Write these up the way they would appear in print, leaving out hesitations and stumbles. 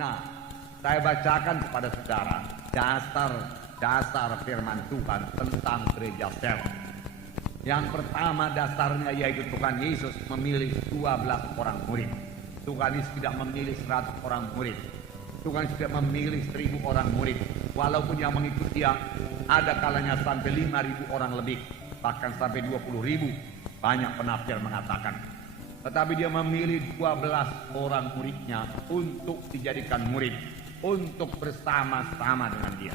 Nah, saya bacakan kepada saudara dasar firman Tuhan tentang gereja sel. Yang pertama dasarnya yaitu Tuhan Yesus memilih 12 orang murid. Tuhan Yesus tidak memilih 100 orang murid. Tuhan Yesus tidak memilih 1000 orang murid. Walaupun yang mengikuti dia ada kalanya sampai 5.000 orang lebih, bahkan sampai 20.000. Banyak penafsir mengatakan. Tetapi dia memilih 12 orang muridnya untuk dijadikan murid, untuk bersama-sama dengan dia.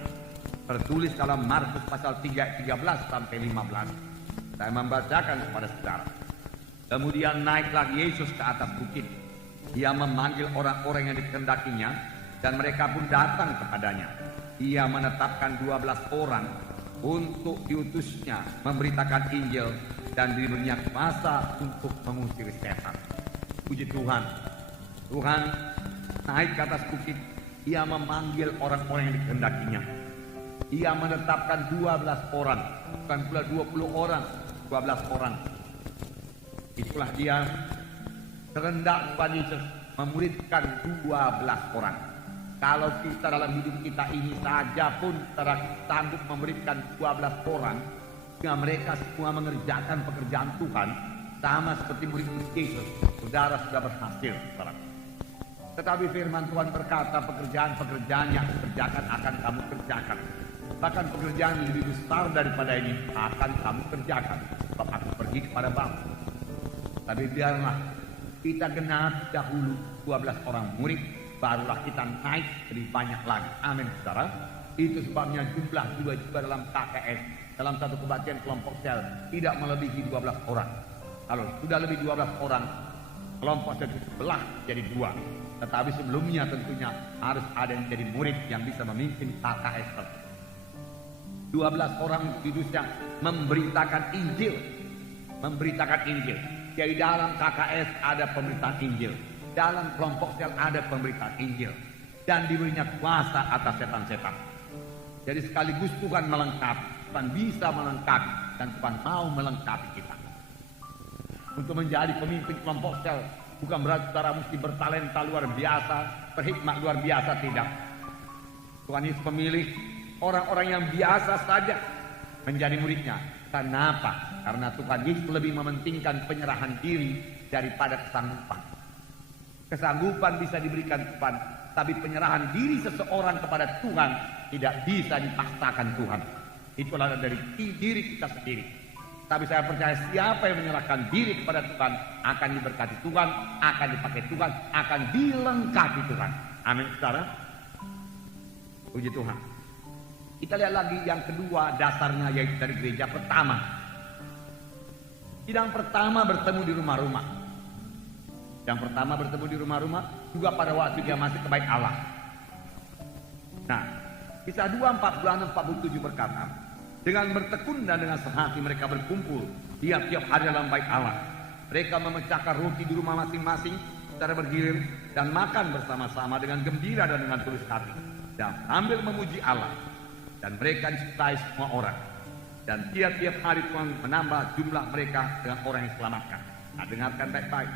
Tertulis dalam Markus pasal 3 13 sampai 15. Saya membacakan kepada saudara. Kemudian naiklah Yesus ke atas bukit. Ia memanggil orang-orang yang dikehendakinya, dan mereka pun datang kepadanya. Ia menetapkan 12 orang untuk diutusnya memberitakan Injil dan diberinya kuasa untuk mengusir setan. Puji Tuhan. Tuhan naik ke atas bukit. Ia memanggil orang-orang yang dikehendakinya. Ia menetapkan 12 orang, bukan pula 20 orang, 12 orang. Itulah dia kehendak Tuhan Yesus memuridkan 12 orang. Kalau kita dalam hidup kita ini saja pun sanggup memberikan 12 orang, sehingga mereka semua mengerjakan pekerjaan Tuhan sama seperti murid-murid Yesus, saudara sudah berhasil. Tetapi firman Tuhan berkata, pekerjaan-pekerjaan yang dikerjakan akan kamu kerjakan. Bahkan pekerjaan yang lebih besar daripada ini akan kamu kerjakan, sebab aku pergi kepada Bapa. Tapi biarlah kita genap dahulu 12 orang murid, barulah kita naik lebih banyak lagi. Amin, saudara. Itu sebabnya jumlah juga dalam KKS, dalam satu kebaktian kelompok sel, tidak melebihi 12 orang. Kalau sudah lebih 12 orang, kelompok sel itu belah jadi 2. Tetapi sebelumnya tentunya harus ada yang jadi murid yang bisa memimpin KKS tersebut. 12 orang kudusnya memberitakan Injil. Memberitakan Injil. Jadi dalam KKS ada pemberitaan Injil. Dalam kelompok sel ada pemberitaan Injil. Dan diberinya kuasa atas setan-setan. Jadi sekaligus Tuhan melengkapi. Tuhan bisa melengkapi. Dan Tuhan mau melengkapi kita. Untuk menjadi pemimpin kelompok sel, bukan berarti saudara mesti bertalenta luar biasa, berhikmat luar biasa, tidak. Tuhan Yesus memilih orang-orang yang biasa saja menjadi muridnya. Kenapa? Karena Tuhan Yesus lebih mementingkan penyerahan diri daripada kesanggupan. Kesanggupan bisa diberikan Tuhan, tapi penyerahan diri seseorang kepada Tuhan tidak bisa dipaksakan Tuhan. Itulah dari diri kita sendiri. Tapi saya percaya siapa yang menyerahkan diri kepada Tuhan akan diberkati Tuhan, akan dipakai Tuhan, akan dilengkapi Tuhan. Amin, saudara. Puji Tuhan. Kita lihat lagi yang kedua dasarnya, yaitu dari gereja pertama. Sidang pertama bertemu di rumah-rumah. Yang pertama bertemu di rumah-rumah juga pada waktu dia masih ke bait Allah. Nah, Kisah 2:46-47 berkata, dengan bertekun dan dengan sehati mereka berkumpul tiap-tiap hari dalam bait Allah. Mereka memecahkan roti di rumah masing-masing secara bergilir dan makan bersama-sama dengan gembira dan dengan tulus hati dan sambil memuji Allah. Dan mereka disukai semua orang. Dan tiap-tiap hari Tuhan menambah jumlah mereka dengan orang yang diselamatkan. Nah, dengarkan baik-baik.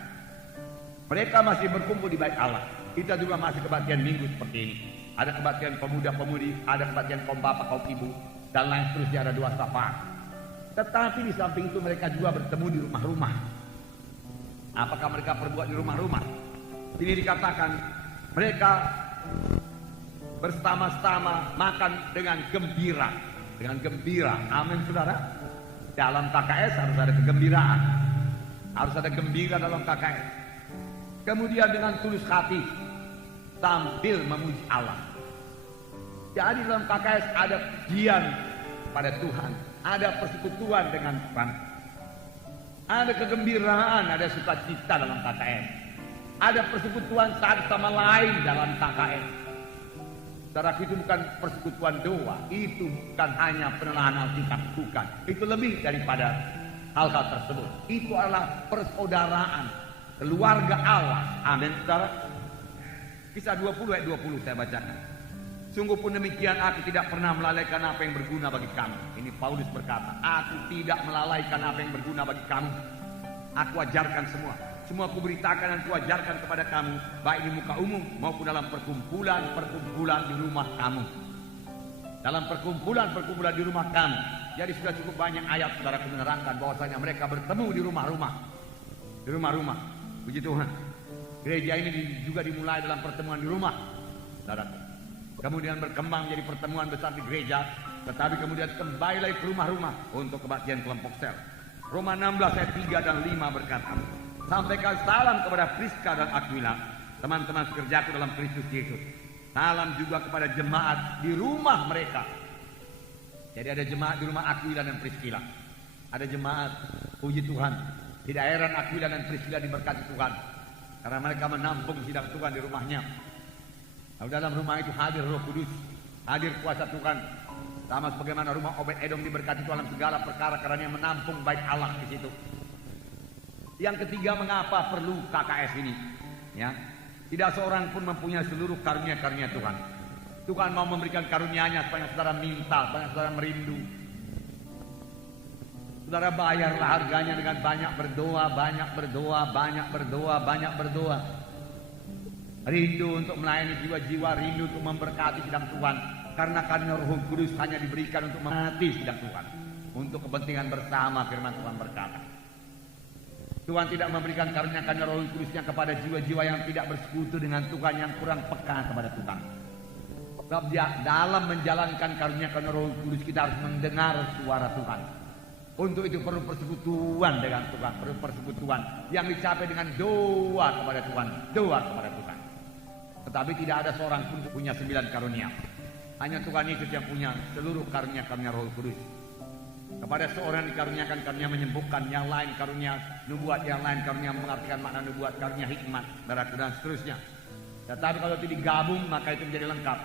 Mereka masih berkumpul di bait Allah. Kita juga masih kebaktian minggu seperti ini. Ada kebaktian pemuda-pemudi, ada kebaktian kaum bapak, kaum ibu, dan lain seterusnya, ada 2 sapaan. Tetapi di samping itu mereka juga bertemu di rumah-rumah. Apakah mereka perbuat di rumah-rumah? Ini dikatakan mereka bersama-sama makan dengan gembira. Dengan gembira. Amin, saudara. Dalam KKS harus ada kegembiraan. Harus ada gembira dalam KKS. Kemudian dengan tulus hati sambil memuji Allah. Jadi dalam KKS ada pujian pada Tuhan, ada persekutuan dengan Tuhan, ada kegembiraan, ada sukacita dalam KKS, ada persekutuan satu sama lain dalam KKS. Saudara, itu bukan persekutuan doa, itu bukan hanya penelahan Alkitab, bukan. Itu lebih daripada hal-hal tersebut. Itu adalah persaudaraan, keluarga Allah. Amin, saudara. Kisah 20 ayat 20 saya bacakan. Sungguh pun demikian, aku tidak pernah melalaikan apa yang berguna bagi kamu. Ini Paulus berkata, aku tidak melalaikan apa yang berguna bagi kamu. Aku ajarkan semua. semua kuberitakan dan kuajarkan kepada kamu, baik di muka umum maupun dalam perkumpulan di rumah kamu. Dalam perkumpulan di rumah kamu. Jadi sudah cukup banyak ayat saudara menerangkan bahwasanya mereka bertemu di rumah-rumah. Di rumah-rumah. Puji Tuhan. Gereja ini juga dimulai dalam pertemuan di rumah. Saudara. Kemudian berkembang menjadi pertemuan besar di gereja, tetapi kemudian kembali lagi ke rumah-rumah untuk kebaktian kelompok sel. Roma 16 ayat 3 dan 5 berkata, sampaikan salam kepada Priska dan Aquila, teman-teman sekerjaku dalam Kristus Yesus. Salam juga kepada jemaat di rumah mereka. Jadi ada jemaat di rumah Aquila dan Priscilla. Ada jemaat, puji Tuhan, tidak heran Aquila dan Priscilla diberkati Tuhan, karena mereka menampung sidang Tuhan di rumahnya. Lalu dalam rumah itu hadir Roh Kudus, hadir kuasa Tuhan, sama sebagaimana rumah Obed-Edom diberkati dalam segala perkara karena dia menampung baik Allah di situ. Yang ketiga, mengapa perlu KKS ini? Ya, tidak seorang pun mempunyai seluruh karunia-karunia Tuhan. Tuhan mau memberikan karunia-Nya supaya saudara minta, supaya saudara merindu. Saudara bayarlah harganya dengan banyak berdoa, banyak berdoa, banyak berdoa, banyak berdoa. Rindu untuk melayani jiwa-jiwa, rindu untuk memberkati sidang Tuhan. Karena karunia Roh Kudus hanya diberikan untuk memberkati sidang Tuhan, untuk kepentingan bersama. Firman Tuhan berkata, Tuhan tidak memberikan karunia-karunia Roh Kudusnya kepada jiwa-jiwa yang tidak bersekutu dengan Tuhan, yang kurang peka kepada Tuhan. Sebab dalam menjalankan karunia-karunia Roh Kudus kita harus mendengar suara Tuhan. Untuk itu perlu persekutuan dengan Tuhan, perlu persekutuan yang dicapai dengan doa kepada Tuhan, doa kepada Tuhan. Tetapi tidak ada seorang pun punya 9 karunia. Hanya Tuhan Yesus yang punya seluruh karunia-karunia Roh Kudus. Kepada seorang dikaruniakan karunia menyembuhkan, yang lain karunia nubuat, yang lain karunia mengartikan makna nubuat, karunia hikmat, dan seterusnya. Tetapi kalau itu digabung maka itu menjadi lengkap.